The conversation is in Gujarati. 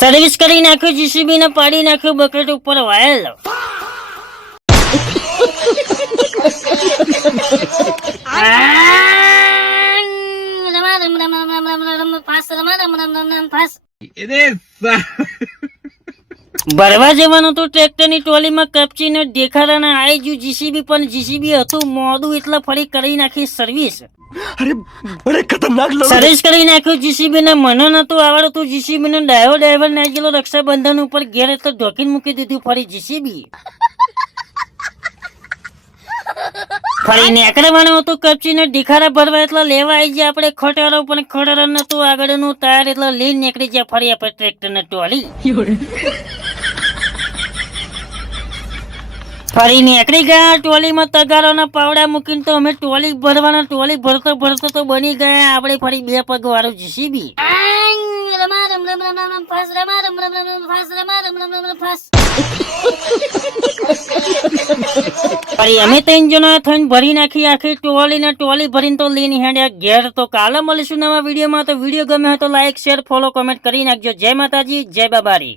સર્વિસ કરી નાખ્યો જીસીબી ને પાડી નાખ્યો બકેટ ઉપર વાયલ. ભરવા જવાનું તો ટ્રેક્ટરની ટોલીમાં કપચીને દેખાડાના આવી ગયું જીસીબી, પણ જીસીબી હતું મોડું એટલે ફરી કરી નાખી સર્વિસ. અરે ખતરનાક લોગ. સર્વિસ કરી નાખ્યું જીસીબી ને મને નતું આવડતું જીસીબી ને ડ્રાઈવર ના ગયેલો રક્ષાબંધન ઉપર ઘેર એટલે ઢોકીને મૂકી દીધું ફરી જીસીબી. ફરી નીકળવાનું હતું કપચીને ડીખારા ભરવા એટલે લેવા આવી ગયા આપણે ખટારો, પણ ખટારો નતું આગળનું ટાયર એટલે લઈને નીકળી ગયા ફરી આપણે ટ્રેક્ટરની ટોલી. ફરી નીકળી ગયા ટોલીમાં તગારોના પાવડા મૂકીને તો અમે ટોલી ભરવાના. ટોલી ભરતો ભરતો તો બની ગયા આપણે ફરી 2 પગ વાળું જીસીબી. ફરી અમે 3 જણા થઈને ભરી નાખી આખી ટોલી ભરીને તો લઈને હેડ્યા ઘેર. તો કાલે મળીશું નવા વિડીયોમાં. તો વિડીયો ગમે હોય તો લાઈક, શેર, ફોલો, કમેન્ટ કરી નાખજો. જય માતાજી, જય બાબારી.